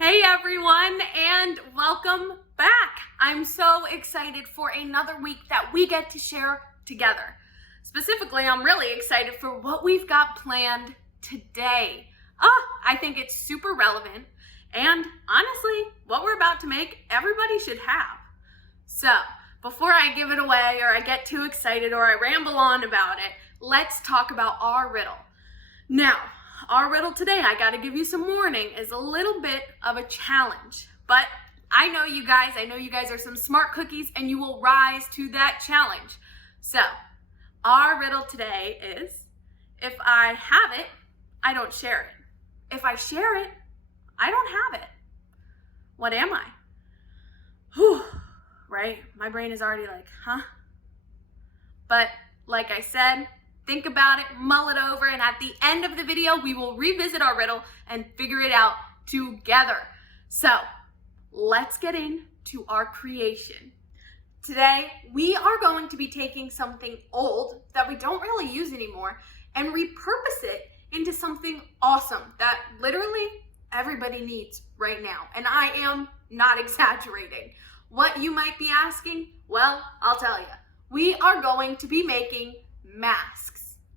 Hey everyone, and welcome back. I'm so excited for another week that we get to share together. Specifically, I'm really excited for what we've got planned today. I think it's super relevant, and honestly, what we're about to make, everybody should have. So, before I give it away, or I get too excited, or I ramble on about it, let's talk about our riddle. Now, our riddle today, I gotta give you some warning, is a little bit of a challenge. But I know you guys are some smart cookies and you will rise to that challenge. So, our riddle today is, if I have it, I don't share it. If I share it, I don't have it. What am I? Whew, right? My brain is already like, huh? But like I said, think about it, mull it over, and at the end of the video, we will revisit our riddle and figure it out together. So, let's get into our creation. Today, we are going to be taking something old that we don't really use anymore and repurpose it into something awesome that literally everybody needs right now. And I am not exaggerating. What you might be asking? Well, I'll tell you. We are going to be making masks.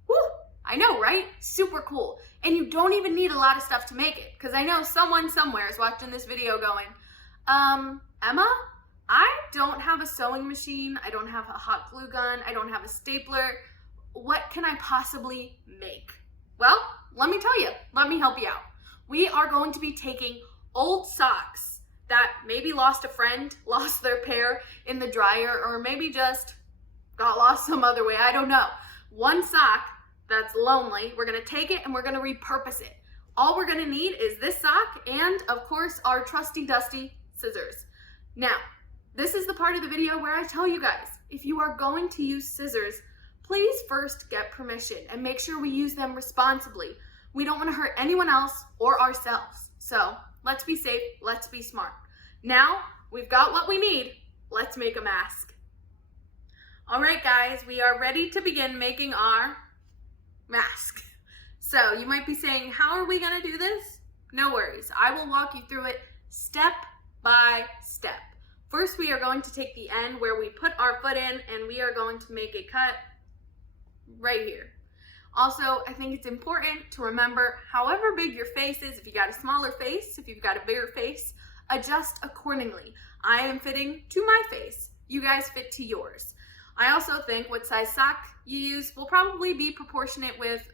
Woo! I know, right? Super cool. And you don't even need a lot of stuff to make it, because I know someone somewhere is watching this video going, Emma, I don't have a sewing machine, I don't have a hot glue gun, I don't have a stapler. What can I possibly make? Well, let me tell you, let me help you out. We are going to be taking old socks that maybe lost a friend, lost their pair in the dryer, or maybe just got lost some other way, I don't know. One sock that's lonely, we're gonna take it and we're gonna repurpose it. All we're gonna need is this sock and, of course, our trusty dusty scissors. Now, this is the part of the video where I tell you guys, if you are going to use scissors, please first get permission and make sure we use them responsibly. We don't wanna hurt anyone else or ourselves. So let's be safe, let's be smart. Now, we've got what we need, let's make a mask. All right, guys, we are ready to begin making our mask. So you might be saying, how are we gonna do this? No worries, I will walk you through it step by step. First, we are going to take the end where we put our foot in and we are going to make a cut right here. Also, I think it's important to remember, however big your face is, if you got a smaller face, if you've got a bigger face, adjust accordingly. I am fitting to my face, you guys fit to yours. I also think what size sock you use will probably be proportionate with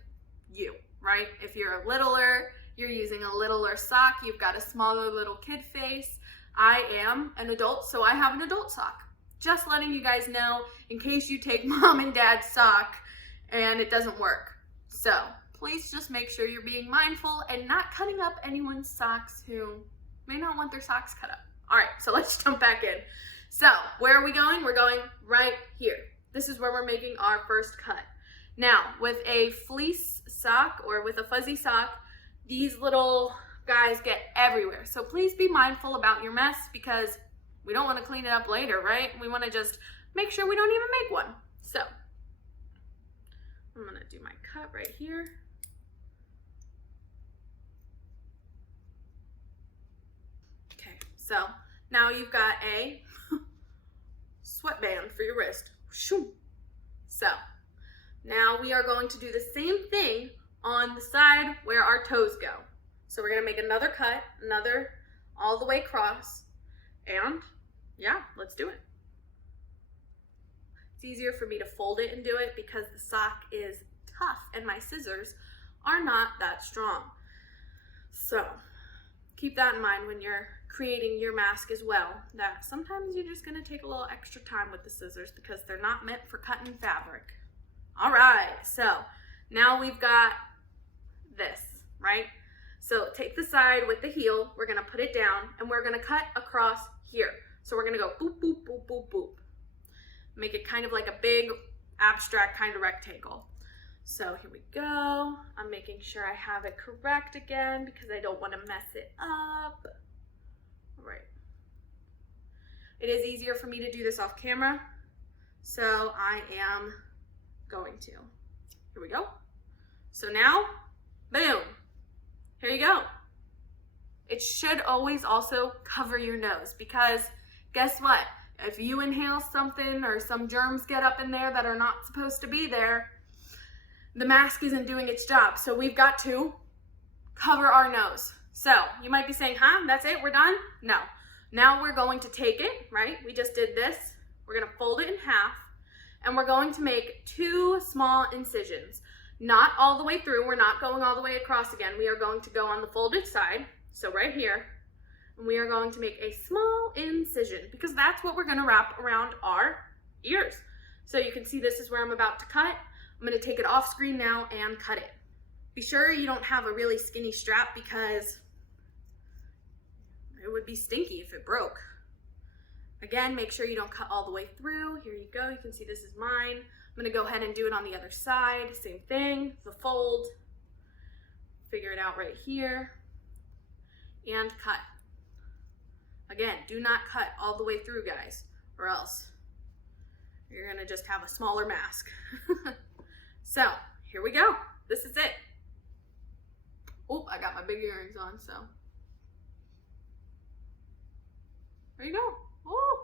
you, right? If you're littler, you're using a littler sock, you've got a smaller little kid face. I am an adult, so I have an adult sock. Just letting you guys know in case you take mom and dad's sock and it doesn't work. So please just make sure you're being mindful and not cutting up anyone's socks who may not want their socks cut up. All right, so let's jump back in. So, where are we going? We're going right here. This is where we're making our first cut. Now, with a fleece sock or with a fuzzy sock, these little guys get everywhere. So please be mindful about your mess because we don't want to clean it up later, right? We want to just make sure we don't even make one. So, I'm going to do my cut right here. Okay, so now you've got a sweatband for your wrist. So now we are going to do the same thing on the side where our toes go. So we're gonna make another cut, another all the way across, and yeah, let's do it. It's easier for me to fold it and do it because the sock is tough and my scissors are not that strong. So keep that in mind when you're creating your mask as well, that sometimes you're just gonna take a little extra time with the scissors because they're not meant for cutting fabric. All right, so now we've got this, right? So take the side with the heel, we're gonna put it down and we're gonna cut across here. So we're gonna go boop, boop, boop, boop, boop. Make it kind of like a big abstract kind of rectangle. So here we go. I'm making sure I have it correct again because I don't want to mess it up. All right. It is easier for me to do this off camera, so I am going to. Here we go. So now, boom. Here you go. it should always also cover your nose, because guess what? If you inhale something or some germs get up in there that are not supposed to be there, the mask isn't doing its job. So we've got to cover our nose. So you might be saying, huh, that's it, we're done? No. Now we're going to take it, right? We just did this. We're gonna fold it in half, and we're going to make 2 small incisions. Not all the way through, we're not going all the way across again. We are going to go on the folded side, so right here, and we are going to make a small incision, because that's what we're gonna wrap around our ears. So you can see this is where I'm about to cut. I'm gonna take it off screen now and cut it. Be sure you don't have a really skinny strap, because it would be stinky if it broke. Again, make sure you don't cut all the way through. Here you go, you can see this is mine. I'm gonna go ahead and do it on the other side. Same thing, the fold. Figure it out right here. And cut. Again, do not cut all the way through, guys, or else you're gonna just have a smaller mask. So, here we go. This is it. Oh, I got my big earrings on, so. There you go. Oh.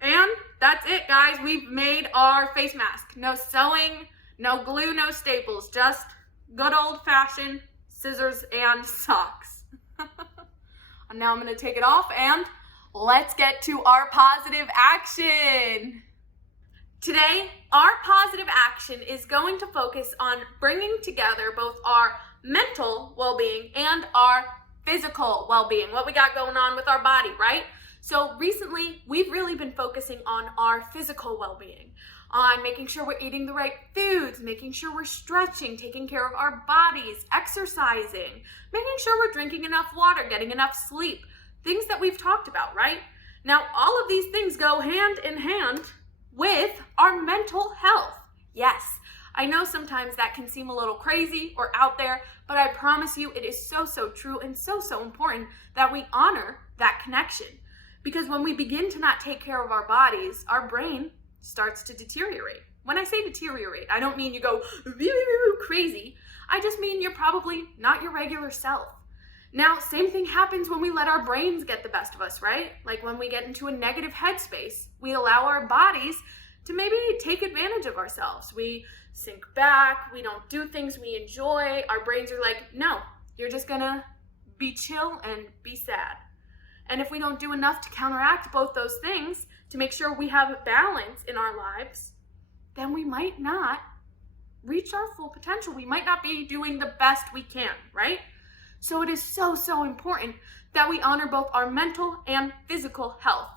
And that's it, guys. We've made our face mask. No sewing, no glue, no staples, just good old-fashioned scissors and socks. And now I'm gonna take it off and let's get to our positive action. Today, our positive action is going to focus on bringing together both our mental well-being and our physical well-being, what we got going on with our body, right? So recently, we've really been focusing on our physical well-being, on making sure we're eating the right foods, making sure we're stretching, taking care of our bodies, exercising, making sure we're drinking enough water, getting enough sleep, things that we've talked about, right? Now, all of these things go hand in hand with our mental health. Yes, I know sometimes that can seem a little crazy or out there, but I promise you it is so, so true and so, so important that we honor that connection. Because when we begin to not take care of our bodies, our brain starts to deteriorate. When I say deteriorate, I don't mean you go crazy. I just mean you're probably not your regular self. Now, same thing happens when we let our brains get the best of us, right? Like when we get into a negative headspace, we allow our bodies to maybe take advantage of ourselves. We sink back, we don't do things we enjoy. Our brains are like, no, you're just gonna be chill and be sad. And if we don't do enough to counteract both those things to make sure we have a balance in our lives, then we might not reach our full potential. We might not be doing the best we can, right? So it is so, so important that we honor both our mental and physical health.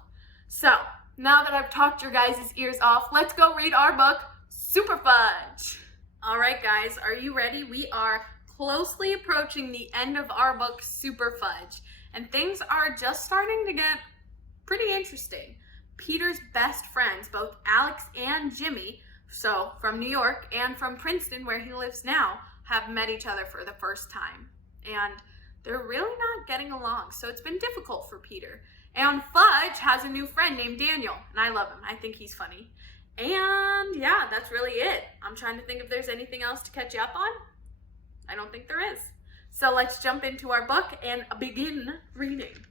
So now that I've talked your guys' ears off, let's go read our book, Super Fudge. All right, guys, are you ready? We are closely approaching the end of our book, Super Fudge, and things are just starting to get pretty interesting. Peter's best friends, both Alex and Jimmy, so from New York and from Princeton, where he lives now, have met each other for the first time. And they're really not getting along, so it's been difficult for Peter. And Fudge has a new friend named Daniel, and I love him. I think he's funny. And yeah, that's really it. I'm trying to think if there's anything else to catch you up on. I don't think there is. So let's jump into our book and begin reading.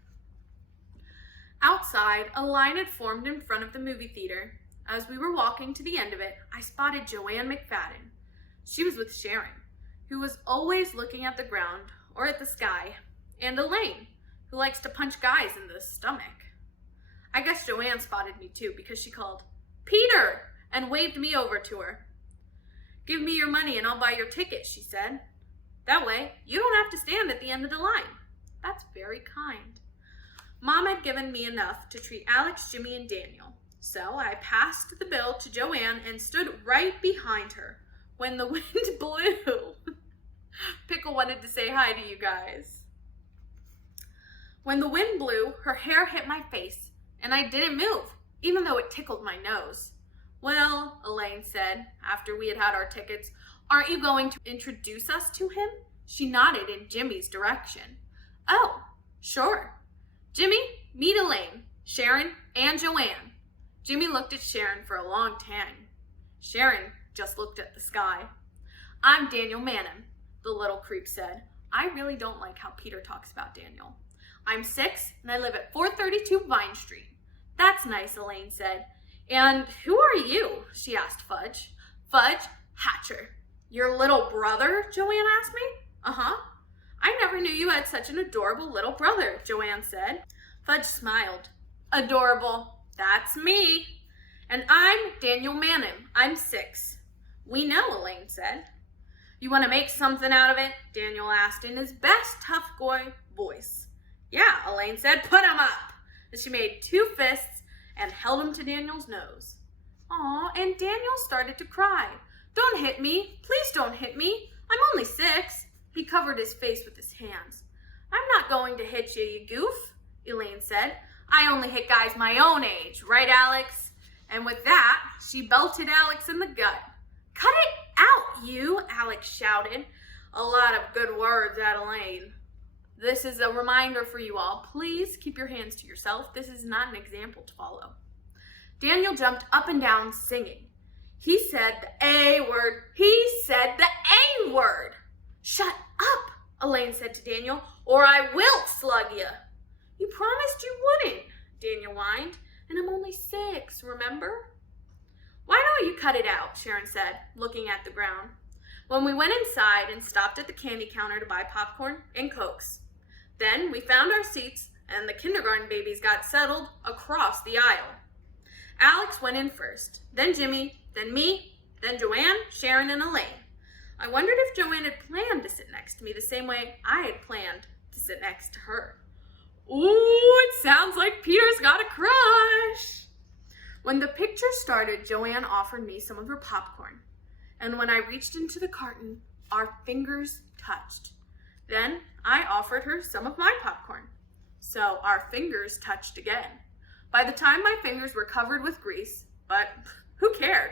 Outside, a line had formed in front of the movie theater. As we were walking to the end of it, I spotted Joanne McFadden. She was with Sharon, who was always looking at the ground or at the sky, and Elaine, who likes to punch guys in the stomach. I guess Joanne spotted me too, because she called, "Peter!" and waved me over to her. "Give me your money and I'll buy your ticket," she said. "That way, you don't have to stand at the end of the line." "That's very kind." Mom had given me enough to treat Alex, Jimmy, and Daniel, so I passed the bill to Joanne and stood right behind her when the wind blew. Pickle wanted to say hi to you guys. When the wind blew, her hair hit my face, and I didn't move, even though it tickled my nose. "Well," Elaine said, after we had had our tickets, "aren't you going to introduce us to him?" She nodded in Jimmy's direction. "Oh, sure. Jimmy, meet Elaine, Sharon, and Joanne." Jimmy looked at Sharon for a long time. Sharon just looked at the sky. I'm Daniel Manham, the little creep said. I really don't like how Peter talks about Daniel. I'm 6 and I live at 432 Vine Street. That's nice, Elaine said. And who are you? She asked Fudge. Fudge Hatcher. Your little brother? Joanne asked me. Uh-huh. I never knew you had such an adorable little brother, Joanne said. Fudge smiled. Adorable. That's me. And I'm Daniel Manham. I'm 6. We know, Elaine said. You want to make something out of it? Daniel asked in his best tough boy voice. Yeah, Elaine said. Put 'em up. And she made 2 fists and held them to Daniel's nose. Aw, and Daniel started to cry. Don't hit me. Please don't hit me. I'm only 6. He covered his face with his hands. I'm not going to hit you, you goof, Elaine said. I only hit guys my own age, right, Alex? And with that, she belted Alex in the gut. Cut it out, you, Alex shouted. A lot of good words at Elaine. This is a reminder for you all. Please keep your hands to yourself. This is not an example to follow. Daniel jumped up and down singing. He said the A word. He said the A word. Shut up, Elaine said to Daniel, or I will slug you. You promised you wouldn't, Daniel whined, and I'm only 6, remember? Why don't you cut it out, Sharon said, looking at the ground. When we went inside and stopped at the candy counter to buy popcorn and Cokes. Then we found our seats and the kindergarten babies got settled across the aisle. Alex went in first, then Jimmy, then me, then Joanne, Sharon, and Elaine. I wondered if Joanne had planned to sit next to me the same way I had planned to sit next to her. Ooh, it sounds like Peter's got a crush. When the picture started, Joanne offered me some of her popcorn. And when I reached into the carton, our fingers touched. Then I offered her some of my popcorn. So our fingers touched again. By the time my fingers were covered with grease, but who cared?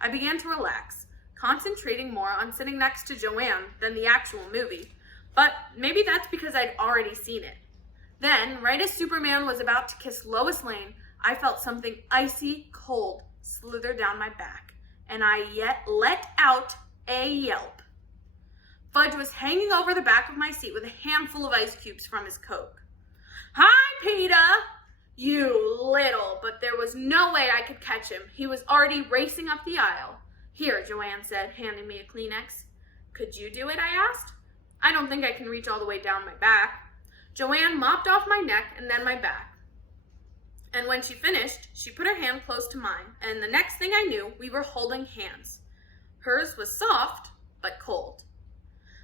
I began to relax, concentrating more on sitting next to Joanne than the actual movie. But maybe that's because I'd already seen it. Then, right as Superman was about to kiss Lois Lane, I felt something icy cold slither down my back, and I yet let out a yelp. Fudge was hanging over the back of my seat with a handful of ice cubes from his Coke. Hi, Peter! You little, but there was no way I could catch him. He was already racing up the aisle. Here, Joanne said, handing me a Kleenex. Could you do it, I asked. I don't think I can reach all the way down my back. Joanne mopped off my neck and then my back. And when she finished, she put her hand close to mine, and the next thing I knew, we were holding hands. Hers was soft, but cold.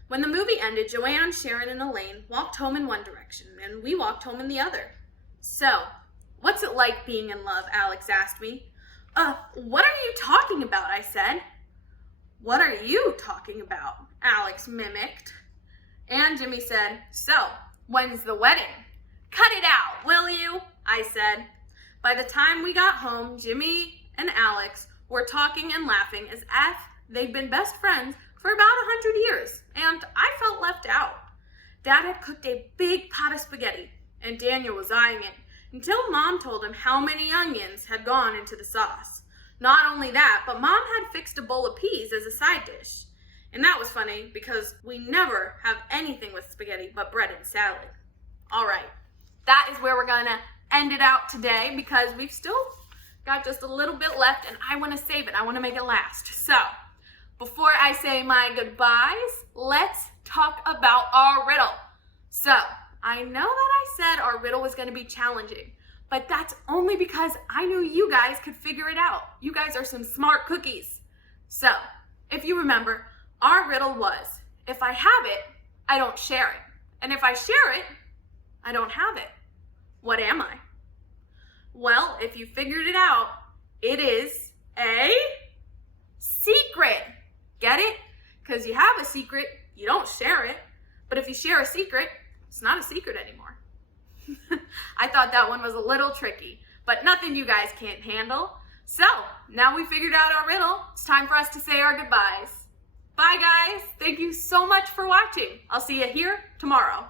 When the movie ended, Joanne, Sharon, and Elaine walked home in one direction, and we walked home in the other. So, what's it like being in love? Alex asked me. What are you talking about? I said. What are you talking about? Alex mimicked. And Jimmy said, so, when's the wedding? Cut it out, will you? I said. By the time we got home, Jimmy and Alex were talking and laughing as if they'd been best friends for about 100 years, and I felt left out. Dad had cooked a big pot of spaghetti, and Daniel was eyeing it, until Mom told him how many onions had gone into the sauce. Not only that, but Mom had fixed a bowl of peas as a side dish. And that was funny, because we never have anything with spaghetti but bread and salad. All right, that is where we're gonna end it out today, because we've still got just a little bit left, and I wanna save it. I wanna make it last. So, before I say my goodbyes, let's talk about our riddle. So, I know that I said our riddle was going to be challenging, but that's only because I knew you guys could figure it out. You guys are some smart cookies. So, if you remember, our riddle was, if I have it, I don't share it. And if I share it, I don't have it. What am I? Well, if you figured it out, it is a secret. Get it? Because you have a secret, you don't share it. But if you share a secret, it's not a secret anymore. I thought that one was a little tricky, but nothing you guys can't handle. So, now we figured out our riddle, it's time for us to say our goodbyes. Bye guys, thank you so much for watching. I'll see you here tomorrow.